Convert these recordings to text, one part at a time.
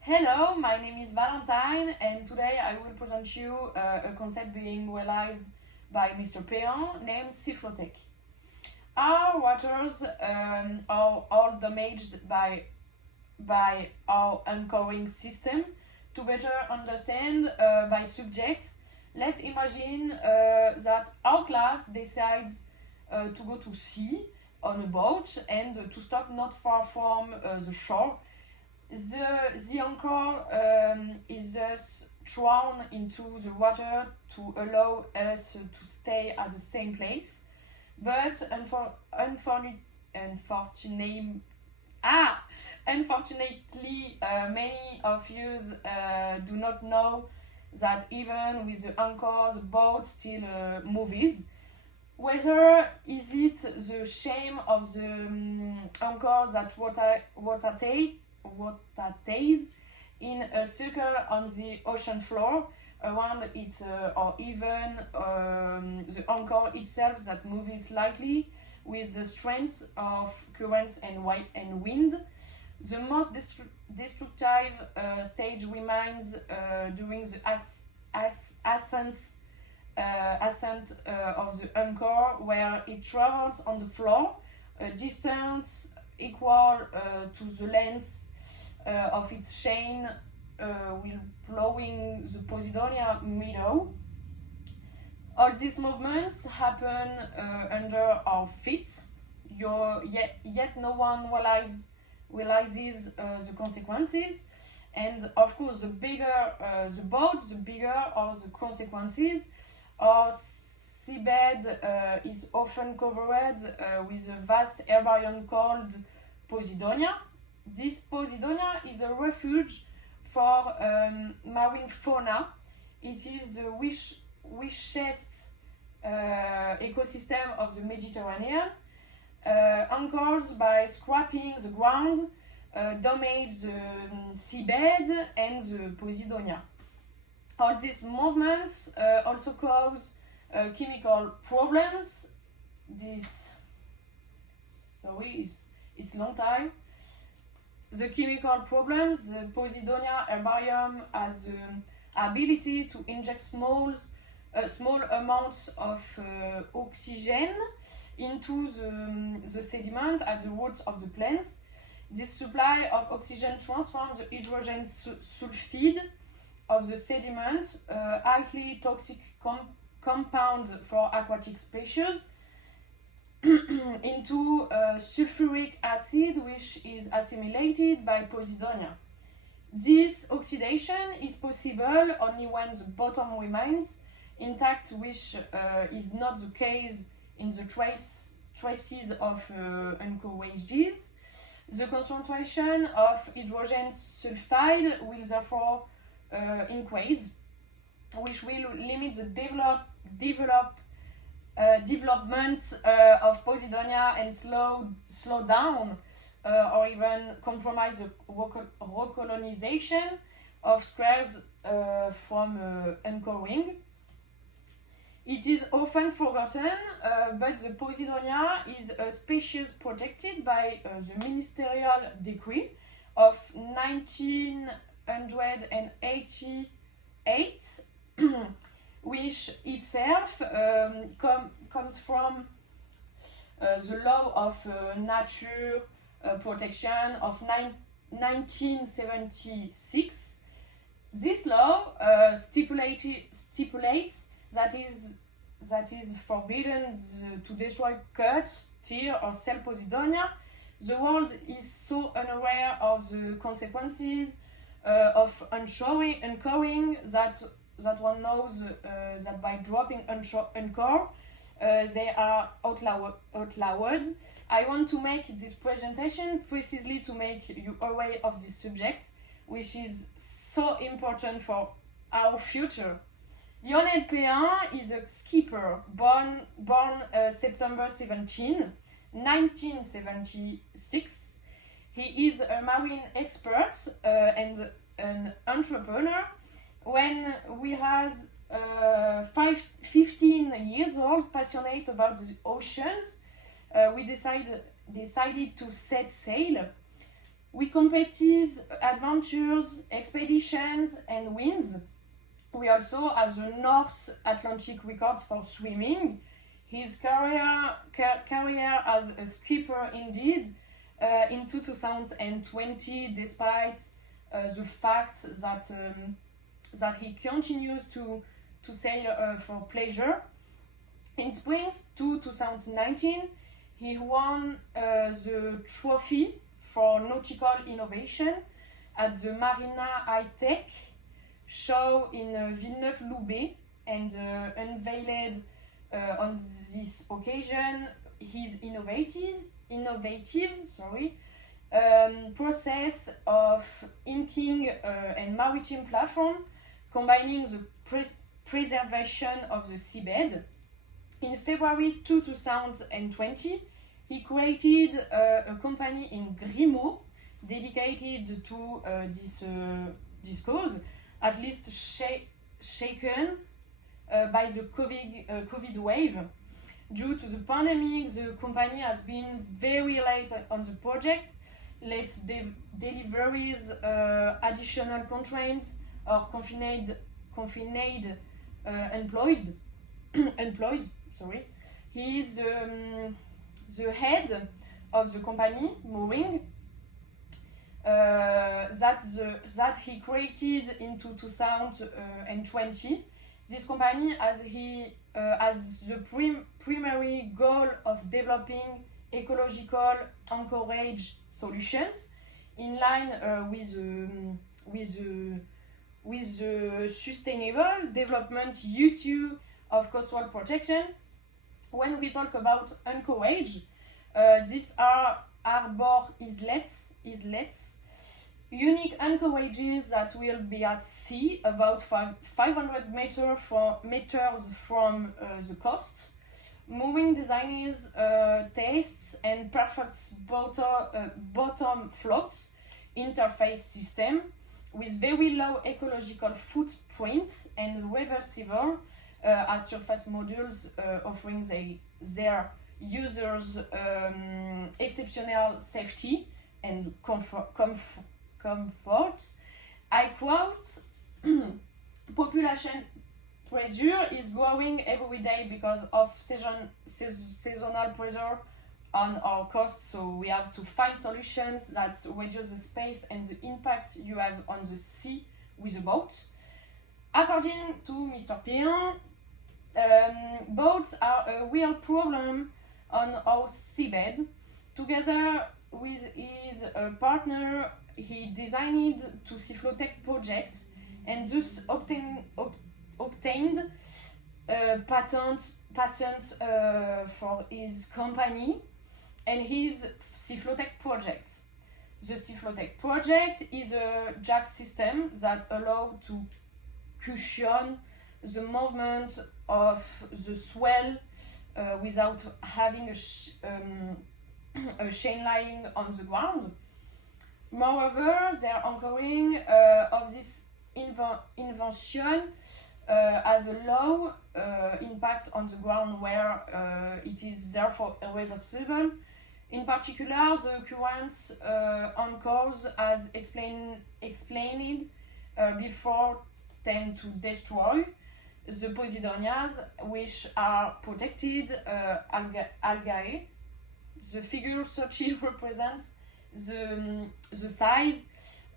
Hello, my name is Valentine, and today I will present you a concept being realized by Mr. Péan named Cyflotech. Our waters are all damaged by our anchoring system. To better understand by subject, let's imagine that our class decides to go to sea on a boat and to stop not far from the shore. The anchor is thus thrown into the water to allow us to stay at the same place, but unfortunately, many of you do not know that even with the anchor, the boat still moves. Whether is it the shame of the anchor that rotates in a circle on the ocean floor around it, or even the anchor itself that moves slightly with the strength of currents and wind. The most destructive stage remains during the ascent of the anchor, where it travels on the floor a distance equal to the length of its chain, while blowing the Posidonia meadow. All these movements happen under our feet, yet no one realizes the consequences. And of course, the bigger the boat, the bigger are the consequences. Our seabed is often covered with a vast herbarium called Posidonia. This Posidonia is a refuge for marine fauna. It is the richest ecosystem of the Mediterranean. Anchors, by scraping the ground, damage the seabed and the Posidonia. All these movements also cause chemical problems. It's long time. The chemical problems, the Posidonia herbarium has the ability to inject small amounts of oxygen into the sediment at the roots of the plants. This supply of oxygen transforms the hydrogen sulfide of the sediment, highly toxic compound for aquatic species, into sulfuric acid, which is assimilated by Posidonia. This oxidation is possible only when the bottom remains intact, which is not the case in the traces of anchorages. The concentration of hydrogen sulfide will therefore increase, which will limit the development of Posidonia and slow down or even compromise the recolonization of squares from anchoring. It is often forgotten, but the Posidonia is a species protected by the ministerial decree of 1988, which itself comes from the law of nature protection of 1976. This law stipulates that is forbidden to destroy, cut, tear, or sell Posidonia. The world is so unaware of the consequences of anchoring that one knows that by dropping anchor, they are outlawed. I want to make this presentation precisely to make you aware of this subject, which is so important for our future. Lionel Péan is a skipper born September 17, 1976. He is a marine expert and an entrepreneur. When we was 15 years old, passionate about the oceans, we decided to set sail. We competed adventures, expeditions, and wins. We also has the North Atlantic record for swimming. His career as a skipper indeed in 2020, despite the fact that he continues to sail for pleasure. In spring 2019, he won the trophy for nautical innovation at the Marina High Tech show in Villeneuve-Loubet and unveiled on this occasion his innovative process of inking and maritime platform, combining the preservation of the seabed. In February 2020, he created a company in Grimaud dedicated to this cause, at least shaken by the COVID wave. Due to the pandemic, the company has been very late on the project, late deliveries, additional constraints, or confined employees. Sorry. He is the head of the company, Mooring, that he created in 2020. This company has the primary goal of developing ecological anchorage solutions in line with the sustainable development issue of coastal protection. When we talk about anchorage, these are harbor islets, unique anchorages that will be at sea about 500 meters from the coast. Mooring designers tests and perfects bottom float interface system with very low ecological footprint and reversible as surface modules, offering their users exceptional safety and comfort. I quote, population pressure is growing every day because of seasonal pressure on our coast, so we have to find solutions that reduce the space and the impact you have on the sea with a boat. According to Mr. Péan, boats are a real problem on our seabed. Together with his partner, he designed two Cyflotech projects and thus obtained a patent for his company and his Cyflotech project. The Cyflotech project is a jack system that allows to cushion the movement of the swell without having a chain lying on the ground. Moreover, the anchoring of this invention has a low impact on the ground where it is therefore irreversible. In particular, the currents anchors, as explained before, tend to destroy the Posidonias, which are protected algae. The figure 30 represents the size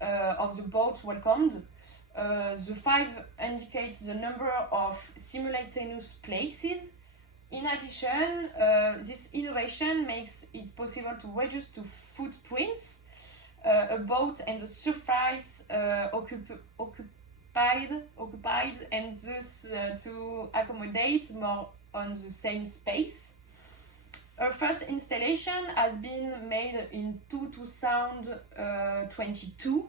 of the boats welcomed. The 5 indicates the number of simultaneous places. In addition, this innovation makes it possible to reduce to footprints a boat and the surface occupied and thus to accommodate more on the same space. Our first installation has been made in 2022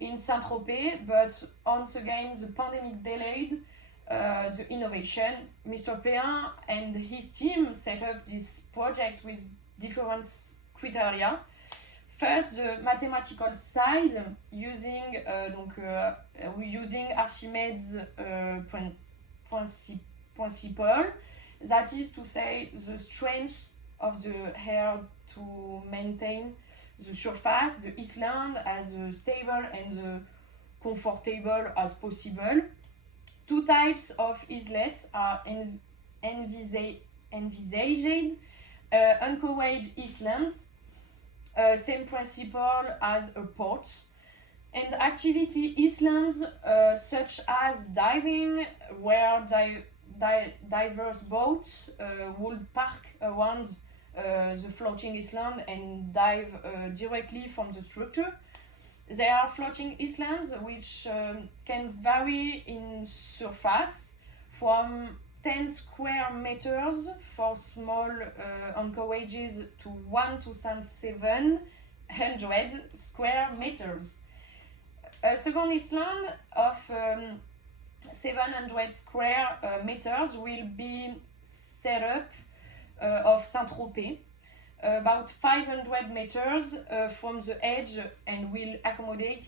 in Saint-Tropez, but once again the pandemic delayed the innovation. Mr. Péan and his team set up this project with different criteria. First, the mathematical side, using Archimedes' principle, that is to say the strength of the air to maintain the surface, the island, as stable and comfortable as possible. Two types of islets are envisaged: uncowaged islands, same principle as a port, and activity islands such as diving, where diverse boats would park around the floating island and dive directly from the structure. There are floating islands which can vary in surface from 10 square meters for small anchorages to 1,700 square meters. A second island of 700 square meters will be set up of Saint-Tropez, about 500 meters from the edge, and will accommodate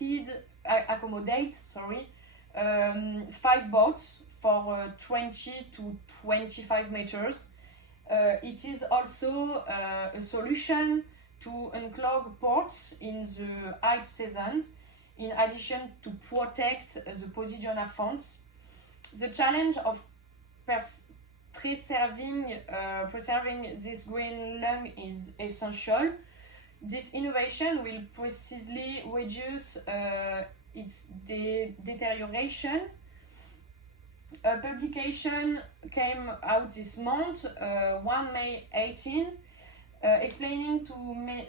5 boats for 20 to 25 meters. It is also a solution to unclog ports in the high season, in addition to protect the Posidonia fonts. The challenge of preserving this green lung is essential. This innovation will precisely reduce its deterioration. A publication came out this month, 1 May 18, explaining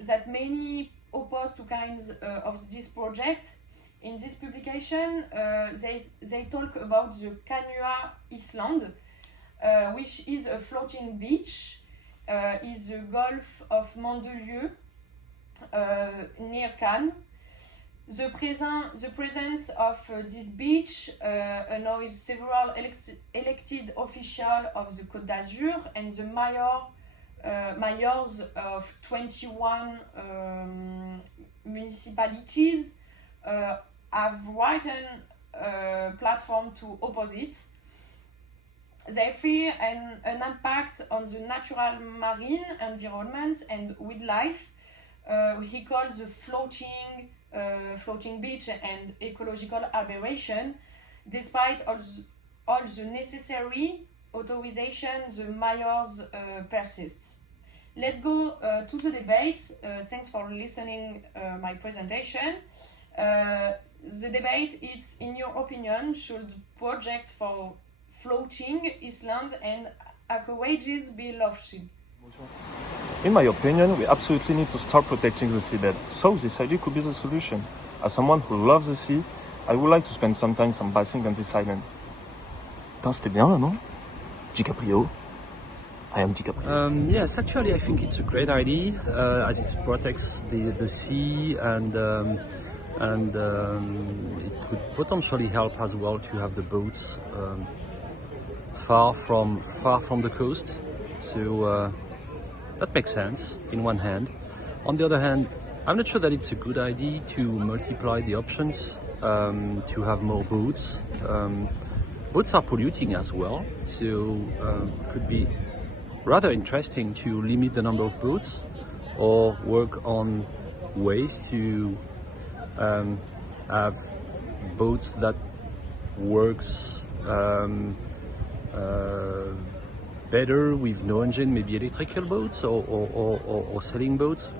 that many opposed to kinds of this project. In this publication, they talk about the Canua Island, which is a floating beach, is the Gulf of Mandelieu, near Cannes. The presence of this beach annoys several elected officials of the Côte d'Azur, and the mayors of 21 municipalities have written a platform to oppose it. They fear an impact on the natural marine environment and wildlife. He calls the floating beach an ecological aberration. Despite all the necessary authorization, the mayors persist. Let's go to the debate. Thanks for listening my presentation. The debate is, in your opinion, should project for floating islands and anchorages be lawful? In my opinion, we absolutely need to start protecting the seabed. So this idea could be the solution. As someone who loves the sea, I would like to spend some time sunbathing on this island. Putain, c'était bien là, non? DiCaprio. I am DiCaprio. Yes, actually I think it's a great idea, as it protects the sea, and it could potentially help as well to have the boats far from the coast. So that makes sense in one hand. On the other hand, I'm not sure that it's a good idea to multiply the options, to have more boats. Boats are polluting as well, so it could be rather interesting to limit the number of boats, or work on ways to have boats that works better with no engine, maybe electrical boats or sailing boats.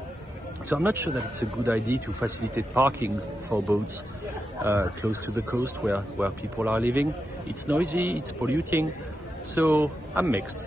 So I'm not sure that it's a good idea to facilitate parking for boats close to the coast where people are living. It's noisy, it's polluting, so I'm mixed.